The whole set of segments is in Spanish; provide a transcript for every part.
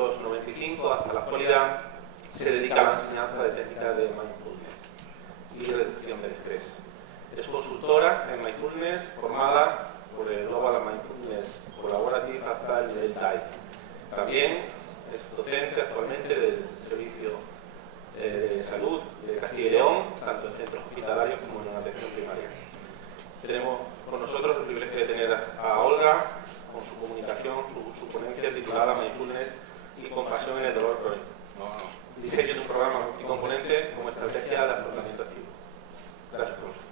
1995 hasta la actualidad se dedica a la enseñanza de técnicas de mindfulness y reducción del estrés. Es consultora en mindfulness, formada por el Global Mindfulness Collaborative hasta el nivel TAI. También es docente actualmente del Servicio de Salud de Castilla y León, tanto en centros hospitalarios como en atención primaria. Tenemos con nosotros el privilegio de tener a Olga con su comunicación, su ponencia titulada Mindfulness y compasión en el dolor crónico. Diseño de un programa multicomponente como estrategia de afrontamiento activo. Gracias, profesor.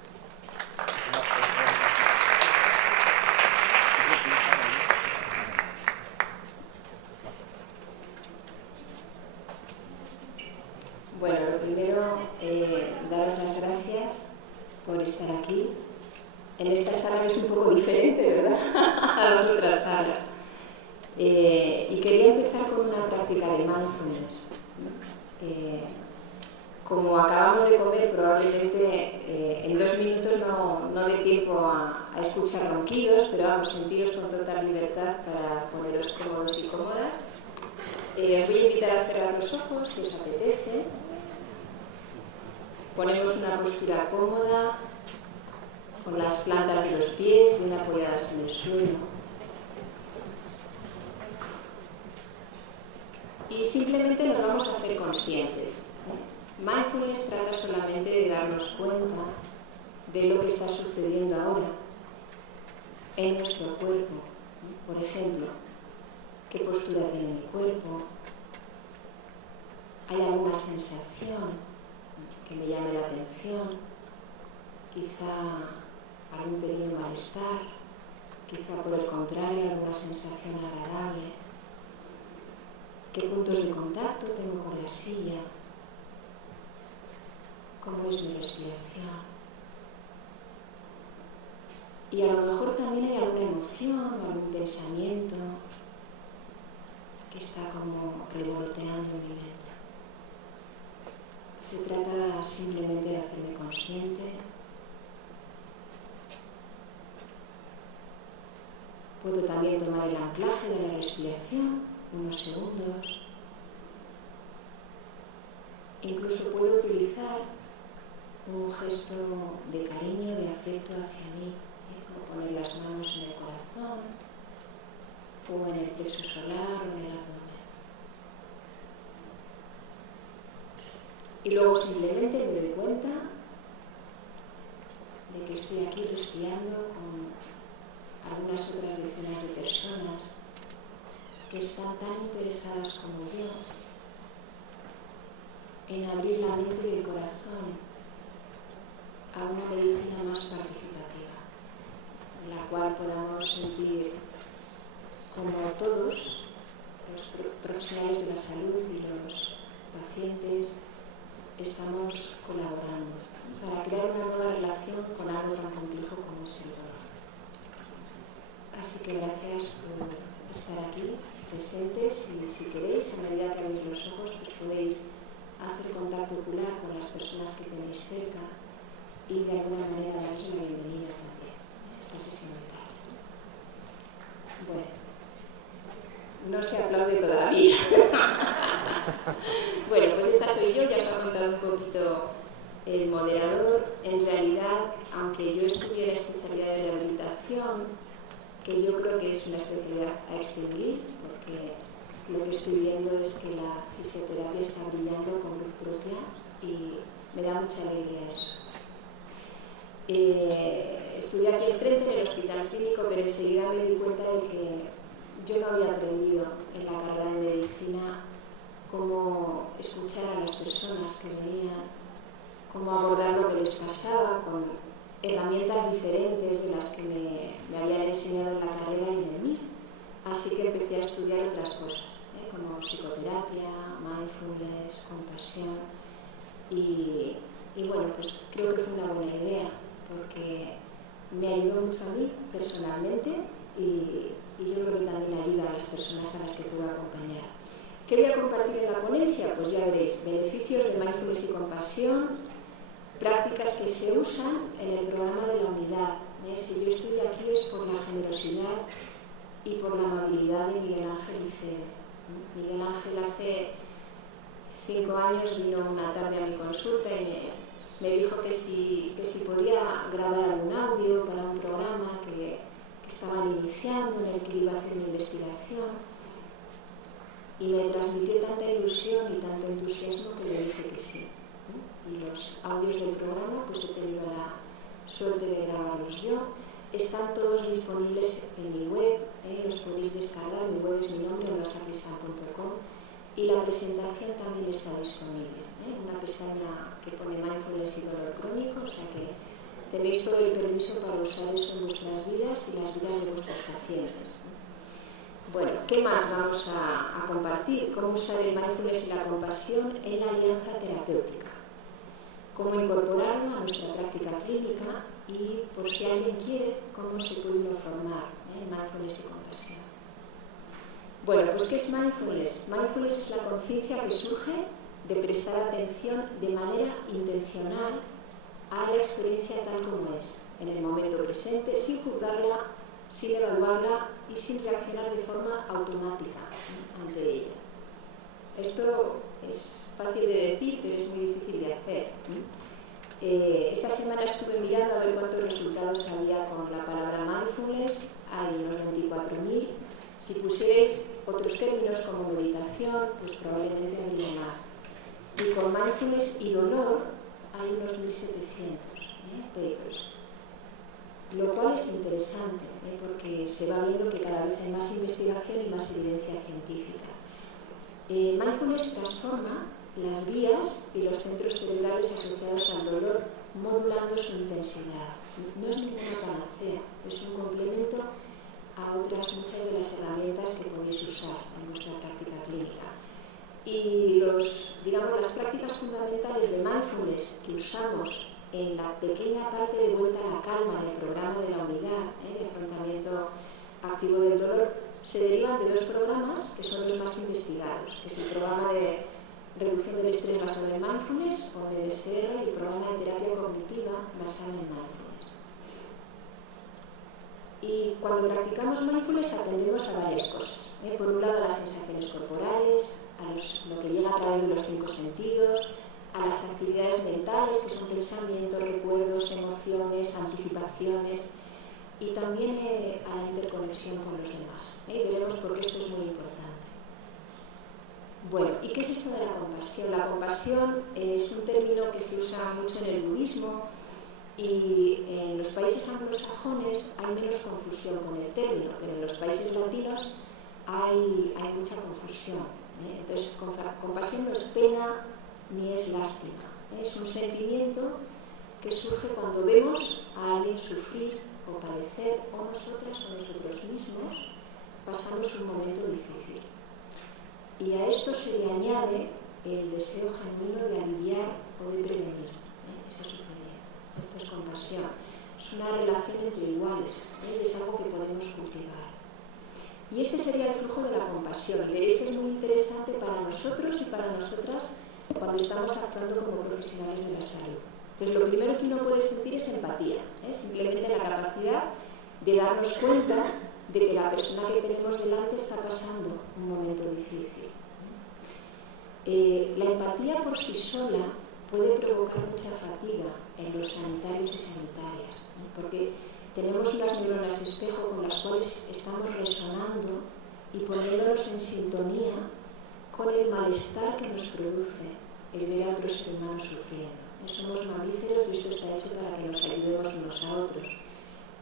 Bueno, lo primero, daros las gracias por estar aquí. En esta sala es un poco diferente, ¿verdad?, a las otras salas. Y quería empezar con una práctica de mindfulness. Como acabamos de comer, probablemente en 2 minutos no dé tiempo a escuchar ronquidos, pero vamos, sentiros con total libertad para poneros cómodos y cómodas. Os voy a invitar a cerrar los ojos, si os apetece. Ponemos una postura cómoda, con las plantas de los pies bien apoyadas en el suelo. Y simplemente nos vamos a hacer conscientes. Mindfulness trata solamente de darnos cuenta de lo que está sucediendo ahora en nuestro cuerpo. Por ejemplo, ¿qué postura tiene mi cuerpo? ¿Hay alguna sensación que me llame la atención? Quizá algún pequeño malestar, quizá por el contrario alguna sensación agradable. ¿Qué puntos de contacto tengo con la silla? ¿Cómo es mi respiración? Y a lo mejor también hay alguna emoción o algún pensamiento que está como revoloteando en mi mente. Se trata simplemente de hacerme consciente. Puedo también tomar el anclaje de la respiración, unos segundos. Incluso puedo utilizar un gesto de cariño, de afecto hacia mí, como poner las manos en el corazón o en el plexo solar o en el abdomen. Y luego simplemente me doy cuenta de que estoy aquí respirando con algunas otras decenas de personas que están tan interesadas como yo en abrir la mente y el corazón a una medicina más participativa, en la cual podamos sentir como todos los profesionales de la salud y los pacientes estamos colaborando para crear una nueva relación con algo tan complejo como es el dolor. Así que gracias por estar aquí presentes y si queréis, a medida que abrís los ojos, pues podéis hacer contacto ocular con las personas que tenéis cerca y de alguna manera darles la bienvenida también a esta sesión mental. Bueno, no se aplaude todavía. Bueno, pues esta soy yo, ya os he contado un poquito el moderador. En realidad, aunque yo estudié la especialidad de rehabilitación, que yo creo que es una especialidad a extinguir, porque lo que estoy viendo es que la fisioterapia está brillando con luz propia y me da mucha alegría eso. Estudié aquí enfrente en el hospital clínico, pero enseguida me di cuenta de que yo no había aprendido en la carrera de medicina cómo escuchar a las personas que venían, cómo abordar lo que les pasaba con herramientas diferentes de las que me habían enseñado en la carrera y en el MIR. Así que empecé a estudiar otras cosas, como psicoterapia, mindfulness, compasión. Y bueno, pues creo que fue una buena idea, porque me ayudó mucho a mí personalmente y yo creo que también ayuda a las personas a las que puedo acompañar. ¿Qué voy a compartir en la ponencia? Pues ya veréis, beneficios de mindfulness y compasión, prácticas que se usan en el programa de la unidad. Si yo estoy aquí es por la generosidad y por la amabilidad de Miguel Ángel y Fede. Miguel Ángel hace 5 años vino una tarde a mi consulta y me dijo que si podía grabar algún audio para un programa que estaban iniciando, en el que iba a hacer una investigación, y me transmitió tanta ilusión y tanto entusiasmo que le dije que sí. Y los audios del programa pues he tenido la suerte de grabarlos yo. Están todos disponibles en mi web, los podéis descargar. Mi web es mi nombre, olgasacristán.com, y la presentación también está disponible. Una pestaña que pone Mindfulness y dolor crónico, o sea que tenéis todo el permiso para usar eso en vuestras vidas y las vidas de vuestros pacientes. Bueno, ¿qué más vamos a compartir? Cómo usar el mindfulness y la compasión en la alianza terapéutica. Cómo incorporarlo a nuestra práctica clínica y, por si alguien quiere, cómo se puede formar en mindfulness y compasión. Bueno, pues ¿qué es mindfulness? Mindfulness es la conciencia que surge de prestar atención de manera intencional a la experiencia tal como es, en el momento presente, sin juzgarla, sin evaluarla y sin reaccionar de forma automática ante ella. Esto es fácil de decir, pero es muy difícil de hacer. Esta semana estuve mirando a ver cuántos resultados había con la palabra mindfulness. Hay unos 24.000. Si pusierais otros términos como meditación, pues probablemente habría más. Y con mindfulness y dolor hay unos 1.700 papers. Lo cual es interesante, porque se va viendo que cada vez hay más investigación y más evidencia científica. Mindfulness transforma las vías y los centros cerebrales asociados al dolor, modulando su intensidad. No es ninguna panacea, es un complemento a otras muchas de las herramientas que podéis usar en vuestra práctica clínica. Y las prácticas fundamentales de mindfulness que usamos en la pequeña parte de vuelta a la calma del programa de la unidad, de afrontamiento activo del dolor, se derivan de 2 programas que son los más investigados, que es el programa de reducción del estrés basado en mindfulness, o MBSR, y el programa de terapia cognitiva basado en mindfulness. Y cuando practicamos mindfulness atendemos a varias cosas. Por un lado, a las sensaciones corporales, a lo que llega a través de los 5 sentidos, a las actividades mentales, que son pensamientos, recuerdos, emociones, anticipaciones, y también a la interconexión con los demás. Veremos por qué esto es muy importante. Bueno, ¿y qué es esto de la compasión? La compasión es un término que se usa mucho en el budismo, y en los países anglosajones hay menos confusión con el término, pero en los países latinos hay mucha confusión. Entonces, compasión no es pena ni es lástima. Es un sentimiento que surge cuando vemos a alguien sufrir o padecer, o nosotras o nosotros mismos, pasamos un momento difícil. Y a esto se le añade el deseo genuino de aliviar o de prevenir ese sufrimiento. Esto es compasión. Es una relación entre iguales, es algo que podemos cultivar. Y este sería el flujo de la compasión. Y veréis que es muy interesante para nosotros y para nosotras cuando estamos actuando como profesionales de la salud. Entonces, lo primero que uno puede sentir es empatía, simplemente la capacidad de darnos cuenta de que la persona que tenemos delante está pasando un momento difícil. La empatía por sí sola puede provocar mucha fatiga en los sanitarios y sanitarias, porque tenemos unas neuronas espejo con las cuales estamos resonando y poniéndonos en sintonía con el malestar que nos produce el ver a otro ser humano sufriendo. Somos mamíferos y esto está hecho para que nos ayudemos unos a otros.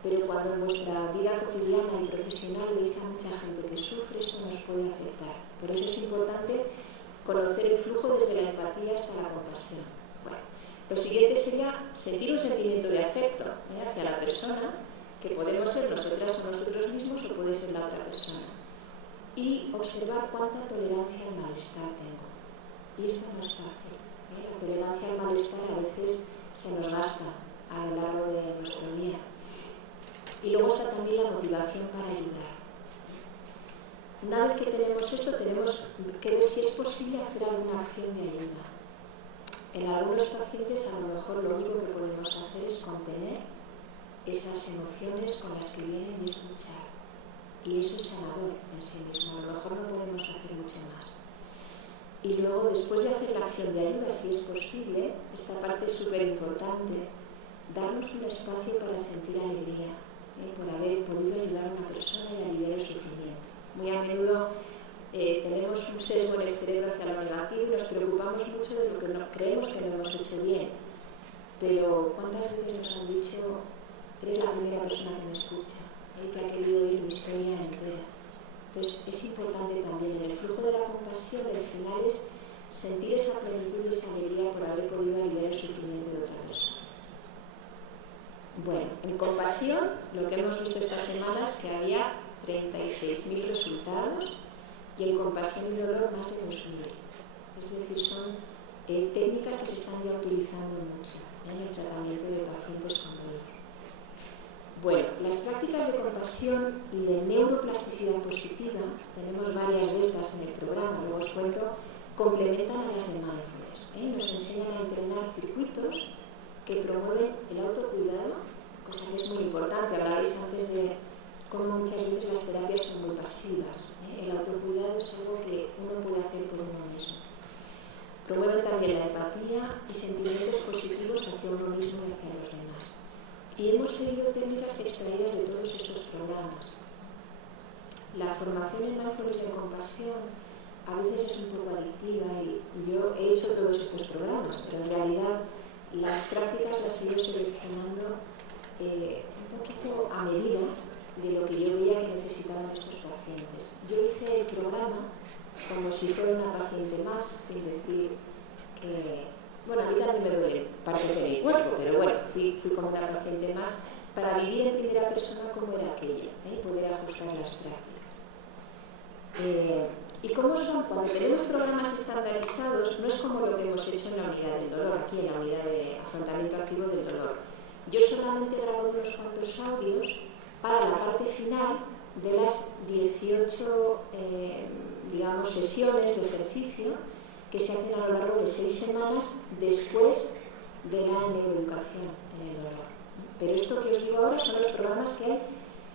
Pero cuando en vuestra vida cotidiana y profesional veis a mucha gente que sufre, esto nos puede afectar. Por eso es importante conocer el flujo desde la empatía hasta la compasión. Bueno, lo siguiente sería sentir un sentimiento de afecto hacia la persona, que podemos ser nosotras o nosotros mismos o puede ser la otra persona. Y observar cuánta tolerancia al malestar tengo. Y esto no es fácil. La tolerancia al malestar a veces se nos gasta a lo largo de nuestro día. Y luego está también la motivación para ayudar. Una vez que tenemos esto, tenemos que ver si es posible hacer alguna acción de ayuda. En algunos pacientes, a lo mejor lo único que podemos hacer es contener esas emociones con las que vienen y escuchar. y eso es sanador en sí mismo. A lo mejor no podemos hacer mucho más. Y luego, después de hacer la acción de ayuda, si es posible, esta parte es súper importante, darnos un espacio para sentir alegría, por haber podido ayudar a una persona y aliviar el sufrimiento. Muy a menudo tenemos un sesgo en el cerebro hacia lo negativo y nos preocupamos mucho de lo que creemos que no hemos hecho bien. Pero ¿cuántas veces nos han dicho, eres la primera persona que me escucha, que ha querido oír mi historia entera? Entonces es importante también, en el flujo de la compasión, el final es sentir esa plenitud y esa alegría por haber podido aliviar el sufrimiento de otra persona. Bueno, en compasión, lo que hemos visto estas semanas, que había 36.000 resultados, y en compasión y dolor más de 2.000. Es decir, son técnicas que se están ya utilizando mucho en el tratamiento de pacientes con dolor. Bueno, las prácticas de compasión y de neuroplasticidad positiva, tenemos varias de estas en el programa, luego os cuento, complementan a las de mindfulness. Nos enseñan a entrenar circuitos que promueven el autocuidado, cosa que es muy importante. Hablabais antes de cómo muchas veces las terapias son muy pasivas. El autocuidado es algo que uno puede hacer por uno mismo. Promueven también la empatía y sentimientos positivos hacia uno mismo y hacia los demás. Y hemos seguido técnicas extraídas de todos estos programas. La formación en mindfulness de compasión a veces es un poco adictiva y yo he hecho todos estos programas, pero en realidad las prácticas las he ido seleccionando un poquito a medida de lo que yo veía que necesitaban estos pacientes. Yo hice el programa como si fuera una paciente más, sin decir que... Bueno, a mí también me duele partes de mi cuerpo, pero bueno, fui como una paciente más para vivir en primera persona como era aquella, y poder ajustar las prácticas. ¿Y cómo son? Cuando tenemos programas estandarizados, no es como lo que hemos hecho en la unidad del dolor, aquí en la unidad de afrontamiento activo del dolor. Yo solamente grabo unos cuantos audios para la parte final de las 18 sesiones de ejercicio que se hacen a lo largo de 6 semanas después de la neuroeducación en el dolor. Pero esto que os digo ahora son los programas que hay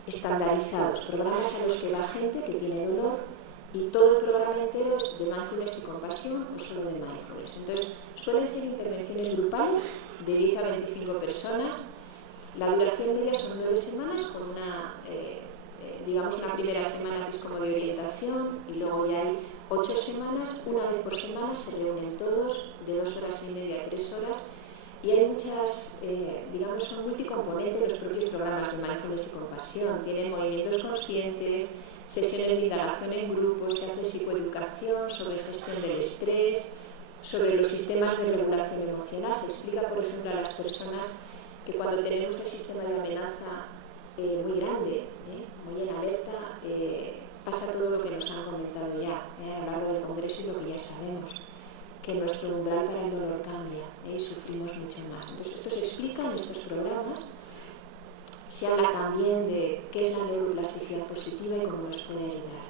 estandarizados, programas a los que va gente que tiene dolor y todo el programa entero es de mindfulness y compasión o solo de mindfulness. Entonces, suelen ser intervenciones grupales de 10 a 25 personas. La duración media son 9 semanas con una primera semana que es como de orientación y luego ya hay 8 semanas, una vez por semana se reúnen todos de 2 horas y media a 3 horas y hay muchas, son multicomponentes los propios programas de mindfulness y compasión. Tienen movimientos conscientes, sesiones de indagación en grupos, se hace psicoeducación sobre gestión del estrés, sobre los sistemas de regulación emocional. Se explica, por ejemplo, a las personas que cuando tenemos el sistema de amenaza muy grande, muy en alerta, pasa todo lo que nos han comentado ya a lo largo del congreso y lo que ya sabemos, que nuestro umbral para el dolor cambia y sufrimos mucho más. Entonces, esto se explica en estos programas. Se habla también de qué es la neuroplasticidad positiva y cómo nos puede ayudar.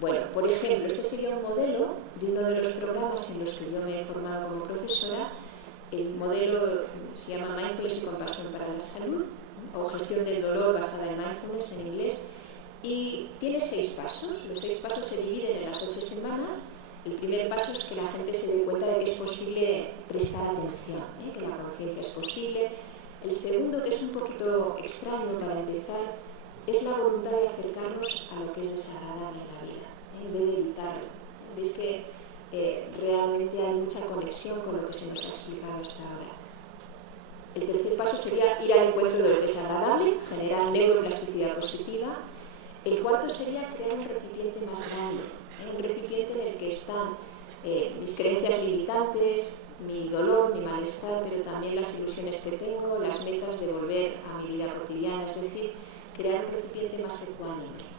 Bueno, por ejemplo, este sería un modelo de uno de los programas en los que yo me he formado como profesora. El modelo se llama Mindfulness y Compasión para la Salud, o Gestión del Dolor basada en Mindfulness en inglés, y tiene 6 pasos. Los 6 pasos se dividen en las 8 semanas. El primer paso es que la gente se dé cuenta de que es posible prestar atención, que la conciencia es posible. El segundo, que es un poquito extraño para empezar, es la voluntad de acercarnos a lo que es desagradable en la vida, en vez de evitarlo. Veis que realmente hay mucha conexión con lo que se nos ha explicado hasta ahora. El tercer paso sería ir al encuentro de lo que es agradable, generar neuroplasticidad positiva. El cuarto sería crear un recipiente más grande, un recipiente en el que están mis creencias limitantes, mi dolor, mi malestar, pero también las ilusiones que tengo, las metas de volver a mi vida cotidiana, es decir, crear un recipiente más ecuánime.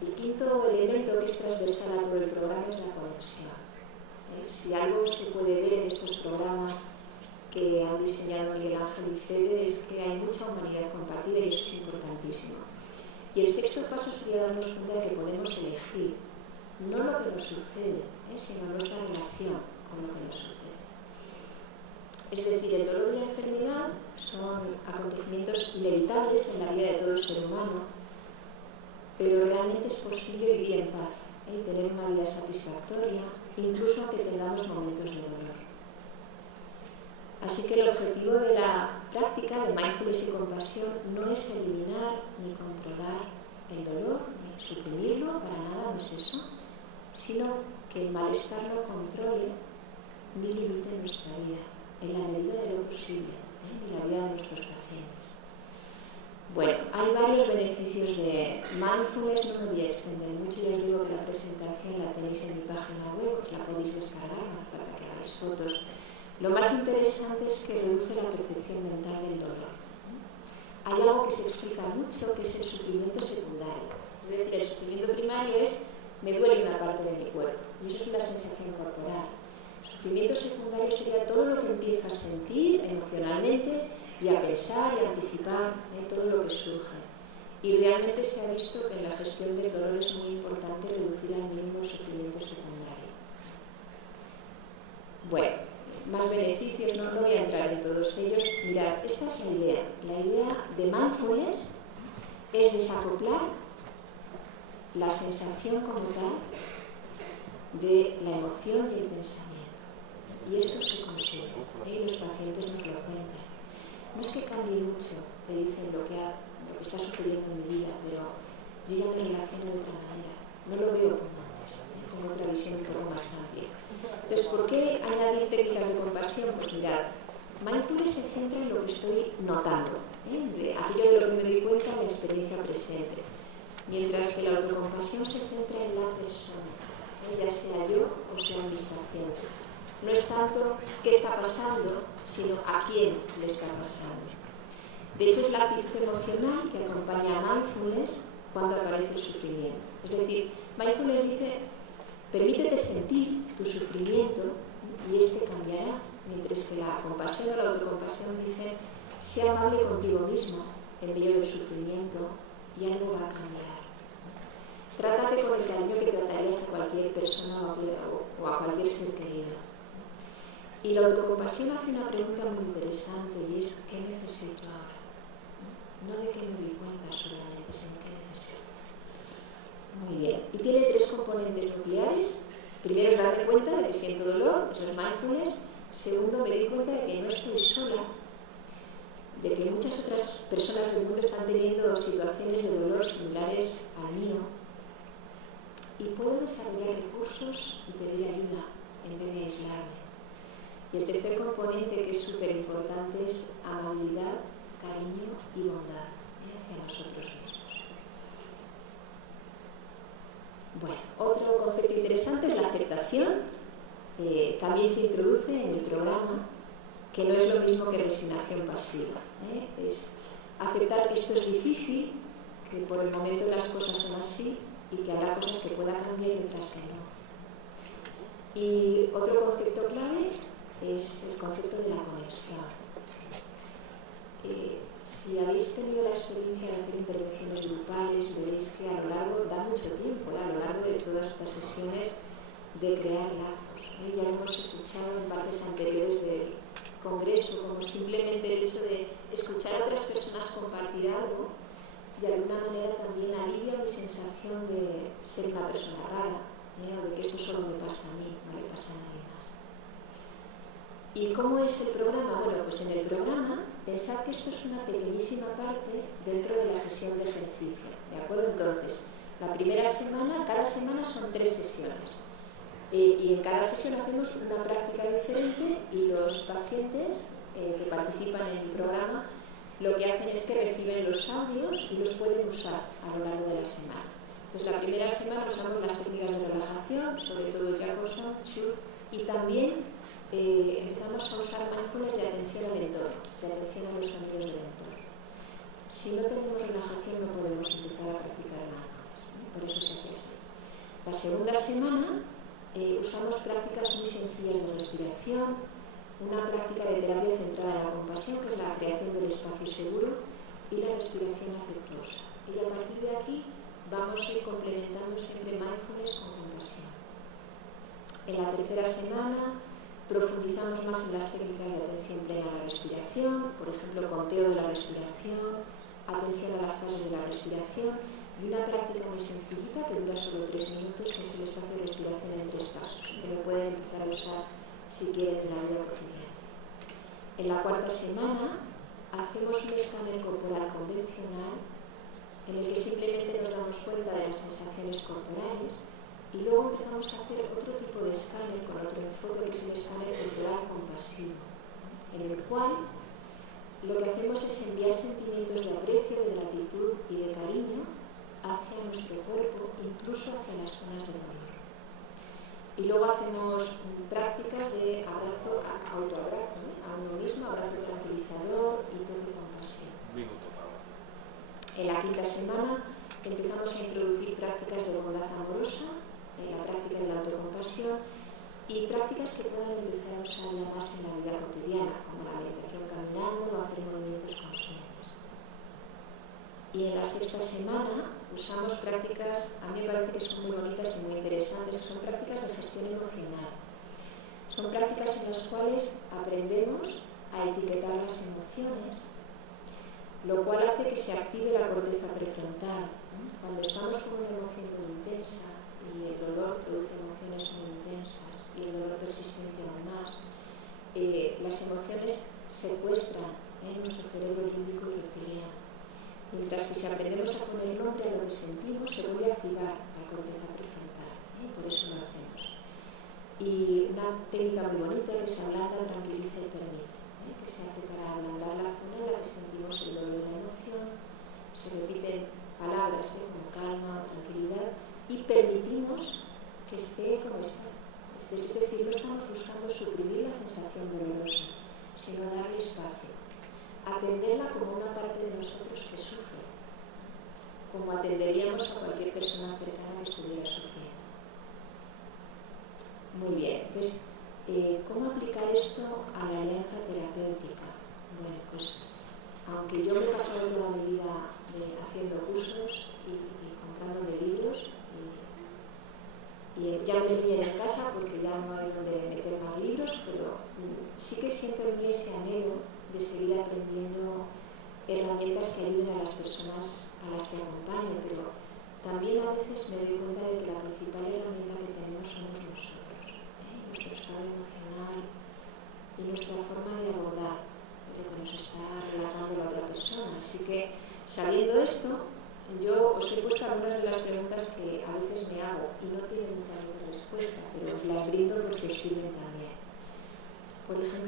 El quinto elemento que es transversal a todo el programa es la conexión. Si algo se puede ver en estos programas que han diseñado Miguel Ángel y Fede es que hay mucha humanidad compartida y eso es importantísimo. Y el sexto paso sería darnos cuenta de que podemos elegir no lo que nos sucede, sino nuestra relación con lo que nos sucede. Es decir, el dolor y la enfermedad son acontecimientos inevitables en la vida de todo ser humano, pero realmente es posible vivir en paz y tener una vida satisfactoria, incluso aunque tengamos momentos de dolor. Así que el objetivo de la práctica de mindfulness y compasión no es eliminar ni controlar el dolor, ni suprimirlo, para nada, no es eso, sino que el malestar no controle ni limite nuestra vida, en la medida de lo posible, y la vida de nuestros pacientes. Bueno, hay varios beneficios de mindfulness, no me voy a extender mucho, ya os digo que la presentación la tenéis en mi página web, os la podéis descargar, no hace falta que hagáis fotos. Lo más interesante es que reduce la percepción mental del dolor. Hay algo que se explica mucho, que es el sufrimiento secundario. Es decir, el sufrimiento primario es me duele una parte de mi cuerpo, y eso es una sensación corporal. El sufrimiento secundario sería todo lo que empiezo a sentir emocionalmente y a pensar y a anticipar todo lo que surge. Y realmente se ha visto que en la gestión del dolor es muy importante reducir al mínimo el sufrimiento secundario. Bueno, más beneficios, no voy a entrar en todos ellos. Mirad, esta es la idea. La idea de mindfulness es desacoplar la sensación como tal de la emoción y el pensamiento. Y esto se consigue, y los pacientes nos lo cuentan. No es que cambie mucho, te dicen lo que está sucediendo en mi vida, pero yo ya me relaciono de otra manera. No lo veo como antes, con otra visión un poco más amplia. Entonces, ¿por qué añadir técnicas de compasión? Pues mirad, mindfulness se centra en lo que estoy notando, de aquello de lo que me doy cuenta en la experiencia presente, mientras que la autocompasión se centra en la persona, ya sea yo o sean mis pacientes. No es tanto qué está pasando, sino a quién le está pasando. De hecho, es la actitud emocional que acompaña a mindfulness cuando aparece el sufrimiento. Es decir, mindfulness dice, permítete sentir tu sufrimiento y este cambiará, mientras que la compasión o la autocompasión dice, sé amable contigo mismo en medio del sufrimiento y algo va a cambiar. Trátate con el cariño que tratarías a cualquier persona o a cualquier ser querido. Y la autocompasión hace una pregunta muy interesante y es, ¿qué necesito ahora? No de qué me doy cuenta solamente, sino qué necesito. Muy bien. Y tiene tres componentes nucleares. Primero es darme cuenta de que siento dolor, eso es mindfulness. Segundo, me doy cuenta de que no estoy sola, de que muchas otras personas del mundo están teniendo situaciones de dolor similares al mío. Y puedo desarrollar recursos y pedir ayuda en vez de aislarme. Y el tercer componente, que es súper importante, es amabilidad, cariño y bondad hacia nosotros mismos. Bueno, otro concepto interesante es la aceptación. También se introduce en el programa, que no es lo mismo que resignación pasiva. Es aceptar que esto es difícil, que por el momento las cosas son así y que habrá cosas que puedan cambiar y otras que no. Y otro concepto clave es el concepto de la conexión. Si habéis tenido la experiencia de hacer intervenciones grupales, veréis que a lo largo, da mucho tiempo, a lo largo de todas estas sesiones, de crear lazos. Ya hemos escuchado en partes anteriores del congreso, como simplemente el hecho de escuchar a otras personas compartir algo, de alguna manera también alivia mi sensación de ser una persona rara, o de que esto solo me pasa a mí, no le pasa a nadie más. ¿Y cómo es el programa? Bueno, pues en el programa, pensad que esto es una pequeñísima parte dentro de la sesión de ejercicio, ¿de acuerdo? Entonces, la primera semana, cada semana son 3 sesiones. Y en cada sesión hacemos una práctica diferente y los pacientes que participan en el programa lo que hacen es que reciben los audios y los pueden usar a lo largo de la semana. Entonces, la primera semana usamos las técnicas de relajación, sobre todo Jacobson, Schultz, y también empezamos a usar mindfulness de atención al entorno, de atención a los sonidos del entorno. Si no tenemos relajación no podemos empezar a practicar mindfulness, por eso se hace así. La segunda semana usamos prácticas muy sencillas de respiración, una práctica de terapia centrada en la compasión, que es la creación del espacio seguro, y la respiración afectuosa. Y a partir de aquí vamos a ir complementando siempre mindfulness con compasión. En la tercera semana profundizamos más en las técnicas de atención plena a la respiración, por ejemplo, conteo de la respiración, atención a las fases de la respiración, Y una práctica muy sencillita que dura solo 3 minutos, que es el espacio de respiración en 3 pasos, que lo pueden empezar a usar si quieren en la vida cotidiana. En la 4ª semana hacemos un escáner corporal convencional en el que simplemente nos damos cuenta de las sensaciones corporales y luego empezamos a hacer otro tipo de escáner con otro enfoque, que es el escáner corporal compasivo, en el cual lo que hacemos es enviar sentimientos de aprecio, de gratitud y de cariño hacia nuestro cuerpo, incluso hacia las zonas de dolor. Y luego hacemos prácticas de abrazo, autoabrazo, a uno mismo, abrazo tranquilizador y toque compasivo. En la 5ª semana empezamos a introducir prácticas de bondad amorosa, la práctica de la autocompasión y prácticas que puedan empezar a usar ya más en la vida cotidiana, como la meditación caminando o hacer movimientos conscientes. Y en la 6ª semana usamos prácticas, a mí me parece que son muy bonitas y muy interesantes, que son prácticas de gestión emocional. Son prácticas en las cuales aprendemos a etiquetar las emociones, lo cual hace que se active la corteza prefrontal. Cuando estamos con una emoción muy intensa y el dolor produce emociones muy intensas y el dolor persistente aún más, las emociones secuestran nuestro cerebro límbico y reptiliano. Mientras que si aprendemos a poner nombre a lo que sentimos, se vuelve a activar la corteza prefrontal. Por eso lo hacemos. Y una técnica muy bonita que se ablanda, tranquiliza y permite, que se hace para ablandar la zona en la que sentimos el dolor y la emoción. Se repiten palabras como calma o tranquilidad y permitimos que esté como está. Es decir, no estamos buscando suprimir la sensación dolorosa, sino darle espacio. Atenderla como una parte de nosotros que sufre, como atenderíamos a cualquier persona cercana que estuviera sufriendo. Muy bien, pues, ¿cómo aplicar esto a la alianza terapéutica? Bueno, pues, aunque yo me he pasado toda mi vida haciendo cursos y comprándome libros, y ya me ríen en casa porque ya no hay donde meter más libros, pero sí que siento en mí ese anhelo de seguir aprendiendo herramientas que ayuden a las personas a las que acompaño, pero también a veces me doy cuenta de que la principal herramienta que tenemos somos nosotros. Nuestro estado emocional y nuestra forma de abordar lo que nos está relatando la otra persona. Así que, sabiendo esto, yo os he puesto algunas de las preguntas que a veces me hago y no tienen mucha respuesta, pero os las brindo por si os sirven también. Por ejemplo,